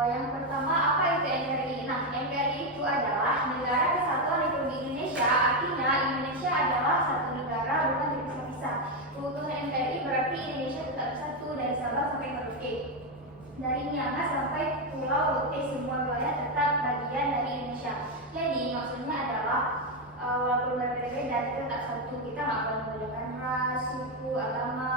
Yang pertama, apa itu NKRI? Nah, NKRI itu adalah Negara Kesatuan Republik Indonesia. Artinya Indonesia adalah satu negara, bukan terpisah-pisah. Keutuhan NKRI berarti Indonesia tetap satu dari Sabang sampai Merauke. Dari Myanmar sampai Pulau Rote, semua wilayah tetap bagian dari Indonesia. Jadi maksudnya adalah walaupun berbeda-beda, kita tetap satu. Kita nggak boleh membedakan ras, suku, agama.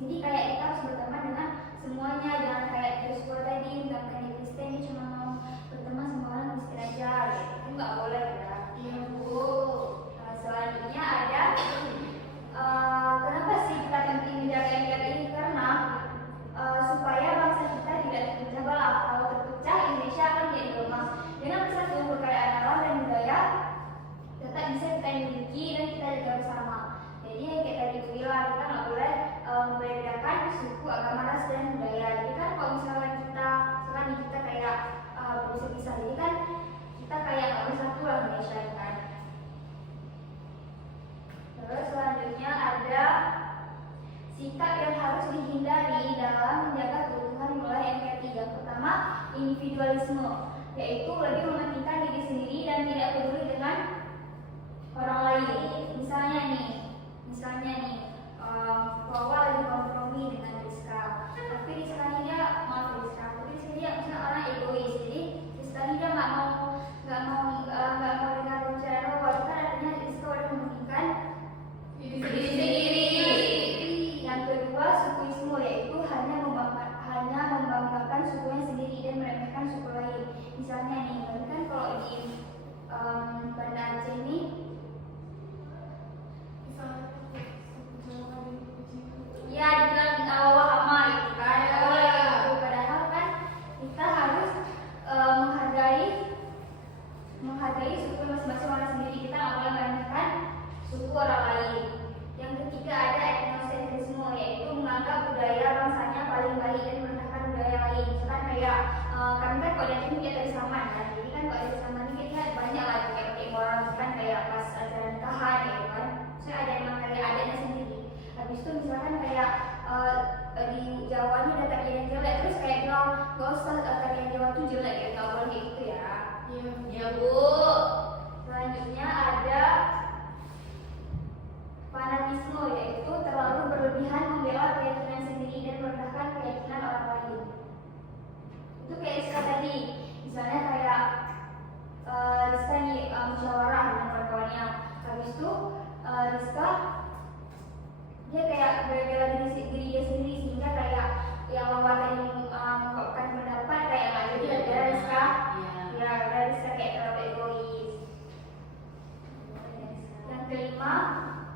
Jadi kayak kita harus berteman dengan semuanya, jangan kayak Joshua tadi menganggap dia Kristen, dia cuma mau berteman sama orang Kristen aja, gitu. Itu nggak boleh ya. Iya Bu. Selanjutnya ada kenapa sih kita penting menjaga NKRI? Karena supaya bangsa kita tidak terpecah belah. Kalau terpecah, Indonesia akan menjadi lemah. Dengan bersatu kekayaan alam dan budaya tetap bisa kita miliki dan kita jaga bersama. Jadi yang kayak tadi itu bilang, kita nggak boleh membedakan suku, agama, ras dan budaya. Jadi kan kalau misalnya kita kayak bisa-bisa, jadi kan kita kayak nggak bersatu lah Indonesia kan. Terus selanjutnya ada sikap yang harus dihindari dalam menjaga keutuhan wilayah NKRI. Yang pertama, individualisme, yaitu lebih mementingkan diri sendiri dan tidak peduli dengan orang lain. Misalnya nih, Wawa lagi kompromi dengan Rizka, tapi Rizka ini dia misalnya orang egois. Jadi Rizka ini dia nggak mau dengar pembicaraan Wawa. Itu kan artinya Rizka udah mementingkan diri sendiri. Yang kedua, sukuisme, yaitu hanya membanggakan sukunya sendiri dan meremehkan suku lain. Misalnya nih, kan kalau di Banda Aceh ini, ya dibilang wahama gitu kan, padahal kan kita harus menghargai suku masing-masing orang sendiri. Kita nggak boleh meremehkan suku orang lain. Yang ketiga ada etnosentrisme, yaitu menganggap budaya bangsanya paling baik dan merendahkan budaya lain. Misalkan kayak kami kan kalau dari sini dari Saman kan, jadi kan kalau dari Saman ini kita banyak lah pakai orang, misalkan kayak pas acara nikahan gitu kan, saya ada emang kayak adanya sendiri. Habis itu misalkan kayak di Jawa ini ada tarian jelek, terus kayak bilang gak usah tarian Jawa tuh jelek ya, gak boleh gitu ya. Iya Bu. Selanjutnya ada fanatisme, yaitu terlalu berlebihan membela keyakinan sendiri dan merendahkan keyakinan orang lain. Itu kayak Rizka tadi, misalnya kayak Rizka nih musyawarah dengan kawan-kawannya, habis itu Rizka dia kayak bela diri dia sendiri, sehingga kayak yang Wawa tadi mengungkapkan pendapat kayak nggak jadi ada Rizka, ya ada Rizka kayak terlalu egois.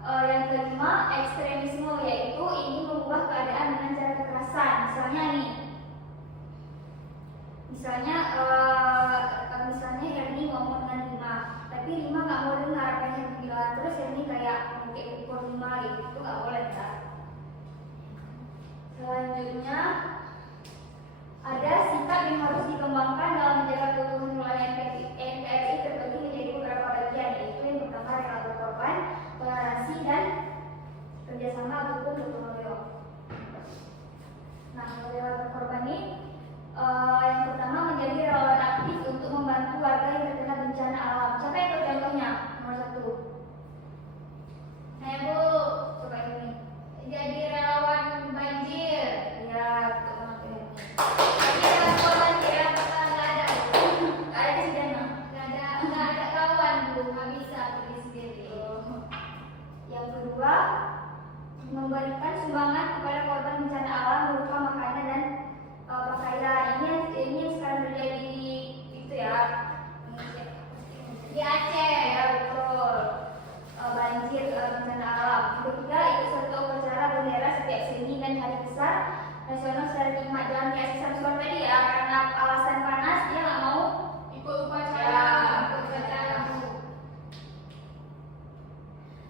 Yang kelima ekstremisme, yaitu ingin mengubah keadaan dengan cara kekerasan. Misalnya Herni ngomong dengan Rima, tapi Rima nggak mau dengar apa yang Herni bilang, terus Herni kayak mungkin ukur Rima gitu, itu nggak boleh kan. Selanjutnya ada sikap yang harus dikembangkan dalam menjaga keutuhan wilayah NKRI terbagi menjadi beberapa bagian, yaitu yang pertama rela berkorban, toleransi dan kerjasama ataupun gotong royong. Nah, rela berkorban ini yang pertama menjadi relawan aktif untuk membantu warga yang terkena bencana alam. Siapa yang tahu contohnya? Nomor 1. Saya Bu, coba ini. Jadi relawan banjir. Ya, betul banget. Tapi relawan banjir apakah nggak ada? Nggak ada di sana. Nggak ada kawan Bu, nggak bisa pergi sendiri. Yang kedua, memberikan sumbangan kepada korban bencana alam berupa makanan dan pakaian. Ini yang sekarang terjadi di itu ya, di Aceh ya, betul, banjir bencana alam. Yang ketiga, ikut serta upacara bendera setiap Senin dan hari besar nasional secara nikmat. Jangan kayak Samson tadi ya, karena alasan panas dia nggak mau ikut upacara.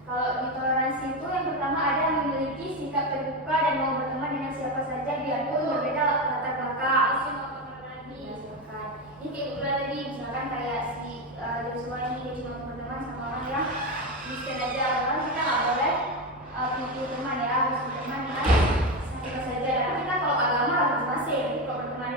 Kalau di toleransi itu yang pertama ada memiliki sikap terbuka dan mau berteman dengan siapa saja biarpun berbeda latar belakang. Ini kayak ukuran tadi, misalkan kayak si Joshua ini dia cuma berteman sama orang yang Kristen aja, kan kita nggak boleh punya teman ya, harus berteman dengan siapa saja. Tapi kan kalau agama harus masing, kalau berteman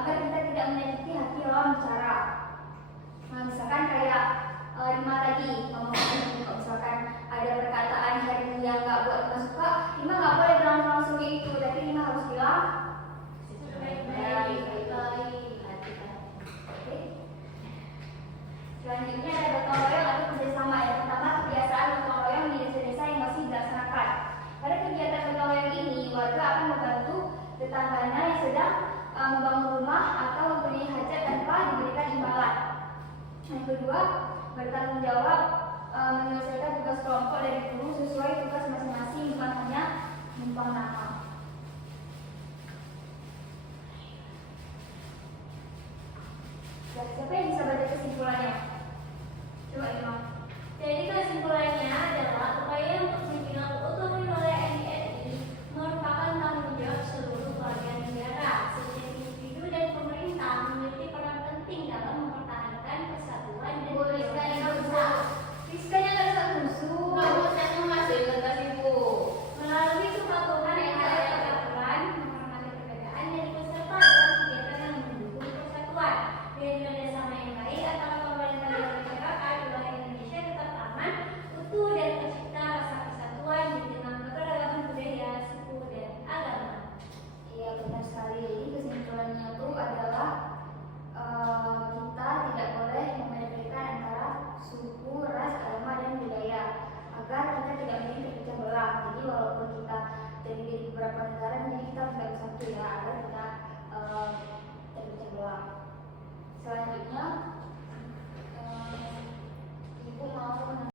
agar kita tidak menyakiti hati lawan bicara. Nah, misalkan kayak Rima tadi ngomong kalau misalkan ada perkataan dari yang nggak buat Rima suka, Rima nggak boleh bilang langsung itu, tapi Rima harus bilang baik. Oke. Selanjutnya ada gotong royong atau kerjasama. Yang pertama, kebiasaan gotong royong di desa-desa yang masih dilaksanakan. Pada kegiatan gotong royong ini, warga akan membantu tetangganya yang sedang membangun rumah atau mempunyai hajat tanpa diberikan imbalan. Yang kedua, bertanggung jawab menyelesaikan tugas kelompok dari guru sesuai tugas masing-masing, bukan hanya numpang nama. Siapa yang bisa baca kesimpulannya? Coba Imam. Jadi kesimpulannya adalah upaya untuk pimpinan otonomi wilayah NRI merupakan tanggung jawab seluruh warga negara. Setiap individu dan pemerintah memiliki peran penting dalam mempertahankan persatuan dan Rizkanya nggak bisa musuh. Kamu saya masih kertas ibu. melalui kepatuhan terhadap peraturan, menghormati perbedaan dan ikut serta dalam kegiatan yang mendukung persatuan. Dengan kerjasama yang baik antara pemerintah dan masyarakat, wilayah Indonesia tetap aman, utuh dan tercipta rasa persatuan di tengah keberagaman budaya, suku dan agama. Iya, benar sekali. Jadi kesimpulannya itu adalah kita tidak boleh membedakan antara suku, ras, agama, dan budaya agar kita tidak menjadi terpecah belah. Jadi walaupun kita terdiri dari beberapa negara, jadi kita harus bersatu ya agar kita terpecah belah. Selanjutnya, ibu mau